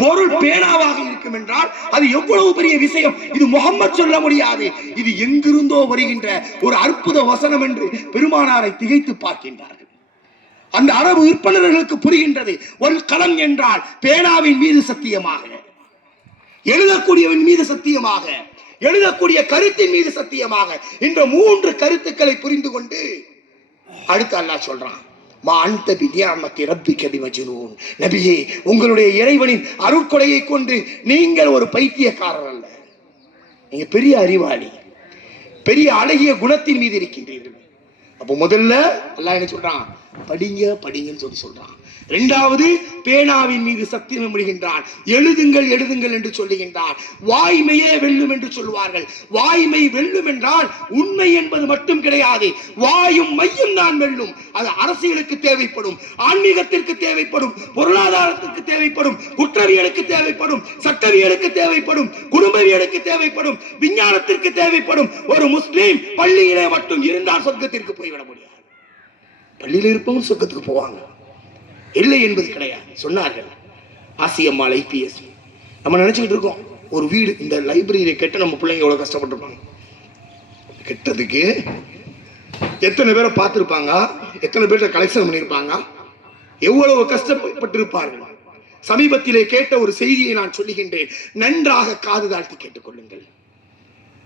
பொருள் பேனாவாக இருக்கும் என்றால் அது எவ்வளவு பெரிய விஷயம். இது முகம்மது சொல்ல முடியாது, இது எங்கிருந்தோ வருகின்ற ஒரு அற்புத வசனம் என்று பெருமானாரை திகைத்து பார்க்கின்றார்கள். அந்த அரபு விற்பனர்களுக்கு புரிகின்றது, ஒரு களம் என்றால் பேனாவின் மீது சத்தியமாக, எழுதக்கூடியவன் மீது சத்தியமாக, எழுதக்கூடிய கருத்தின் மீது சத்தியமாக, இந்த மூன்று கருத்துக்களை புரிந்து கொண்டு அடுத்து அல்லாஹ் சொல்றான், நபியே, உங்களுடைய இறைவனின் அருட்கொடையை கொண்டு நீங்கள் ஒரு பைத்தியக்காரர் அல்ல, நீங்க பெரிய அறிவாளி, பெரிய அழகிய குணத்தின் மீது இருக்கின்றீர்கள். அப்போ முதல்ல அல்லாஹ் என்ன சொல்றான், படிங்க படிங்கன்னு சொல்றான். இரண்டாவது, பேனாவின் மீது சத்தியம் முடிகின்றான், எழுதுங்கள் எழுதுங்கள் என்று சொல்லுகின்றான். வாய்மையே வெல்லும் என்று சொல்வார்கள். வாய்மை வெல்லும் என்றால் உண்மை என்பது மட்டும் கிடையாது, வாயும் மையும் தான் வெல்லும். அது அரசியலுக்கு தேவைப்படும், ஆன்மீகத்திற்கு தேவைப்படும், பொருளாதாரத்திற்கு தேவைப்படும், குற்றவியலுக்கு தேவைப்படும், சட்டவியலுக்கு தேவைப்படும், குடும்பவியலுக்கு தேவைப்படும், விஞ்ஞானத்திற்கு தேவைப்படும். ஒரு முஸ்லீம் பள்ளியிலே மட்டும் இருந்தால் சொர்க்கத்திற்கு போய்விட முடியாது. பள்ளியில் இருப்பவங்க சொர்க்கத்துக்கு போவாங்க, இல்லை என்பது கிடையாது. சொன்னார்கள் ஆசியம்மாள் ஐபிஎஸ். நம்ம நினைச்சுக்கிட்டு இருக்கோம் ஒரு வீடு, இந்த லைப்ரரியை கெட்ட நம்ம பிள்ளைங்க எவ்வளவு கஷ்டப்பட்டிருப்பாங்க. கெட்டதுக்கு எத்தனை பேரை பார்த்துருப்பாங்க, எத்தனை பேரை கலெக்ஷன் பண்ணியிருப்பாங்க, எவ்வளவு கஷ்டப்பட்டிருப்பார்கள். சமீபத்திலே கேட்ட ஒரு செய்தியை நான் சொல்லுகின்றேன், நன்றாக காது தாழ்த்தி கேட்டுக்கொள்ளுங்கள்.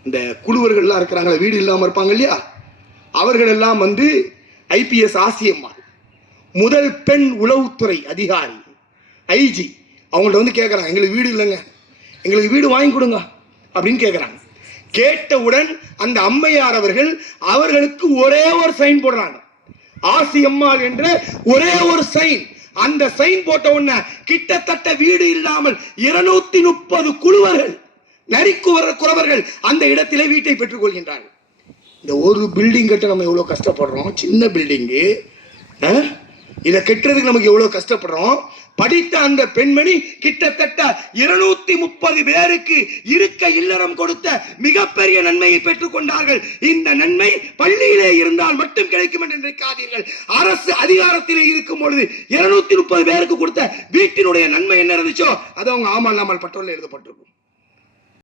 இந்த குழுவர்கள்லாம் இருக்கிறாங்களா, வீடு இல்லாமல் இருப்பாங்க இல்லையா, அவர்கள் எல்லாம் வந்து ஐபிஎஸ் ஆசியம்மாள், முதல் பெண் உளவுத்துறை அதிகாரி, ஐஜி, அவங்கள்ட்ட வந்து கேட்குறாங்க, எங்களுக்கு வீடு இல்லைங்க, எங்களுக்கு வீடு வாங்கி கொடுங்க அப்படின்னு கேட்குறாங்க. கேட்டவுடன் அந்த அம்மையார் அவர்கள் அவர்களுக்கு ஒரே ஒரு சைன் போடுறாங்க, ஆசியம்மாள் என்ற ஒரே ஒரு சைன். அந்த சைன் போட்ட உடனே கிட்டத்தட்ட வீடு இல்லாமல் 230 குழுவர்கள், நரிக்குறவர்கள் அந்த இடத்திலே வீட்டை பெற்றுக் கொள்கின்றார்கள். இந்த ஒரு பில்டிங் கட்ட நம்ம எவ்வளோ கஷ்டப்படுறோம், சின்ன பில்டிங்கு, இதை கட்டுறதுக்கு நமக்கு எவ்வளவு கஷ்டப்படுறோம். படித்த அந்த பெண்மணி கிட்டத்தட்ட 230 பேருக்கு இருக்க இல்லறம் கொடுத்த மிகப்பெரிய நன்மையை பெற்றுக் கொண்டார்கள். இந்த நன்மை பள்ளியிலே இருந்தால் மட்டும் கிடைக்கும் என்று நினைக்காதீர்கள். அரசு அதிகாரத்திலே இருக்கும் பொழுது 230 பேருக்கு கொடுத்த வீட்டினுடைய நன்மை என்ன இருந்துச்சோ அது அவங்க ஆமால் நாமல் பட்டோல எழுதப்பட்டிருக்கும்.